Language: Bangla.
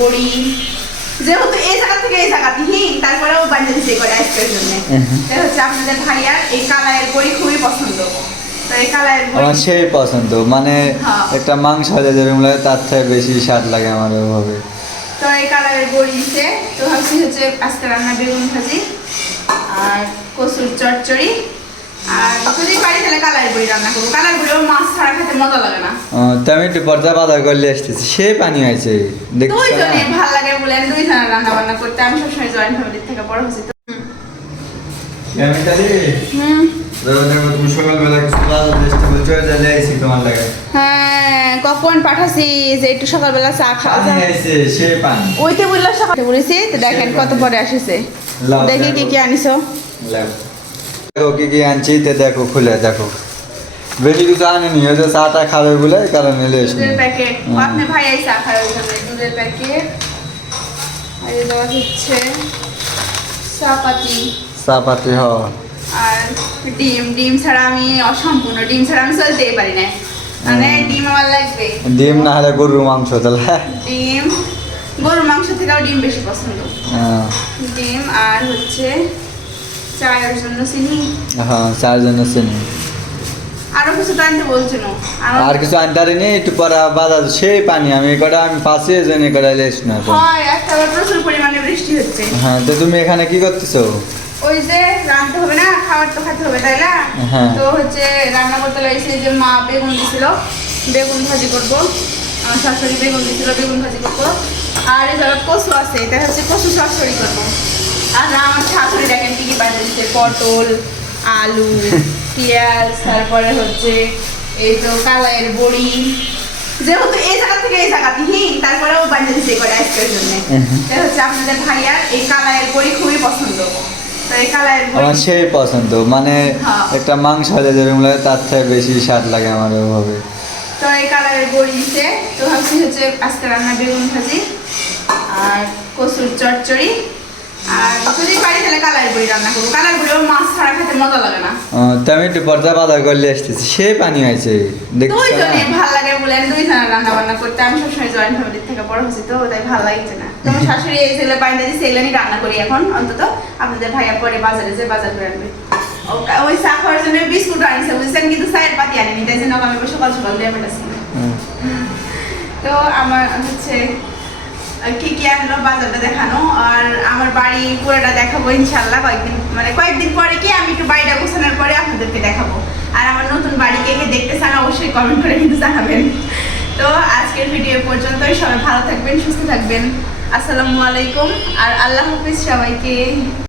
বড়ি। যেহেতু এই জায়গা থেকে এই জায়গা হি তারপরেও বানিয়ে দিচ্ছে করে আজকের জন্য। এটা হচ্ছে আপনাদের ভাইয়ার এই কালারের বড়ি খুবই পছন্দ। আমার সেই পছন্দ। মানে হ্যাঁ। একটা মাংস হলে যেরকম লাগে তার থেকে বেশি স্বাদ লাগে আমার ওইভাবে তো এই কালারের বড়ি দিচ্ছে তো ভাবছি হচ্ছে আজকে রান্না বেগুন ভাজি আর কচুর চচ্চড়ি। আর যদি পারি তাহলে কালার বড়ি রান্না করব। কালার বড়ি মাছ ছাড়া খেতে মজা লাগে না। তো আমি একটু পর্দা বাজার করলে আসতেছি। সেই পানি হয়েছে। দেখছ দুইজনে ভালো লাগে বলে দুইজনে রান্না বান্না করতে। আমি সবসময় জয়েন্ট ফ্যামিলির থেকে বড় হয়েছি তো। আমি তাহলে হুম। তুমি সকালবেলা কিছু বাজার ভেজিটেবল চলে যালে আইছি তোমার লাগে। হ্যাঁ কখন পাঠাছি যে একটু সকালবেলা চা খাওয়া পানি যায় আইছে ওইতে বলল সকালে বলেছি তো দেখেন কত পরে আসিছে। দেখি কি কি আনিছো। দেখো কি কি আনছি তে দেখো খুলে দেখো। বেশি কিছু আনিনি ওই যে চাটা খাবে বলে কারণে এলে দুধের প্যাকেট। আপনি ভাই এই চা খাওয়া দুধের প্যাকেট আর এই দেওয়া হচ্ছে চাপাতি। চা পাতি হ। আর ডিম ডিম ছাড়া আমি অসম্পূর্ণ ডিম ছাড়া আমি চলতেই পারি না। মানে ডিম আমার লাগবে। ডিম না হলে গরুর মাংস তাহলে। ডিম গরুর মাংস থেকেও ডিম বেশি পছন্দ। হ্যাঁ, ডিম আর হচ্ছে চায়ের জন্য চিনি। হ্যাঁ চারজন চিনি। আরও কিছু তো আনতে বলছিল আর কিছু আনতারিনি একটু পরে বাজার সেই পানি আমি কটা আমি পাশে জেনে কটা লেস না হয় একটা প্রচুর পরিমাণে বৃষ্টি হচ্ছে। হ্যাঁ তো তুমি এখানে কি করতেছো? ওই যে রান্নাতে হবে না খাবার তো খেতে হবে তাই না? হ্যাঁ। তো হচ্ছে রান্না করতে লাগছে যে মা বেগুন দিছিল। বেগুন ভাজি করব। আমার শাশুড়ি বেগুন দিছিল বেগুন ভাজি করব। আর এই কচু আছে এটা হচ্ছে কচু শাশুড়ি করব। আর আমার শাশুড়ি দেখেন দিচ্ছে পটল আলু পেঁয়াজ তারপরে হচ্ছে এই তো কালাইয়ের বড়ি। যেহেতু এই জায়গা থেকে এই জায়গা হি তারপরেও বানিয়ে দিচ্ছে করে আজকের জন্য। এটা হচ্ছে আপনাদের ভাইয়ার এই কালাইয়ের বড়ি খুবই পছন্দ। আমার সেই পছন্দ। মানে হ্যাঁ। একটা মাংস হলে যেরকম লাগে তার থেকে বেশি স্বাদ লাগে আমার ওইভাবে তো এই কালারের বড়ি দিচ্ছে তো ভাবছি হচ্ছে আজকে রান্না বেগুন ভাজি আর কচুর চচ্চড়ি। আর কালার বড়ি রান্না করব। কালার বড়ি মাছ ছাড়া খেতে মজা লাগে না। আমি একটু পর্দা বাজার করলে আসতেছি। সেই পানি হয়েছে দুইজনে ভালো লাগে বলে দুইজনে রান্না বান্না করতে। আমি সবসময় জয়েন্ট ফ্যামিলির থেকে বড় হয়েছি তো তাই ভালো লাগছে না। তো আমার শাশুড়ি এই দিচ্ছে এগুলো আমি রান্না করি এখন অন্তত আপনাদের ভাইয়া পরে বাজারে যে বাজার করে আনবে। ওই চা খাওয়ার জন্য বিস্কুট আনিছে বুঝছেন? কিন্তু চায়ের পাতি আনিনি তাই জন্য আমি সকাল সকাল দিয়ে তো আমার হচ্ছে কি কি আনলো বাজারটা দেখানো আর বাড়ি পুরোটা দেখাবো ইনশাল্লাহ কয়েকদিন মানে কয়েকদিন পরে কি আমি একটু বাড়িটা গোছানোর পরে আপনাদেরকে দেখাবো। আর আমার নতুন বাড়ি কে কে দেখতে চান অবশ্যই কমেন্ট করে কিন্তু জানাবেন। তো আজকের ভিডিও পর্যন্তই, সবাই ভালো থাকবেন, সুস্থ থাকবেন। আসসালামু আলাইকুম, আর আল্লাহ হাফিজ সবাইকে।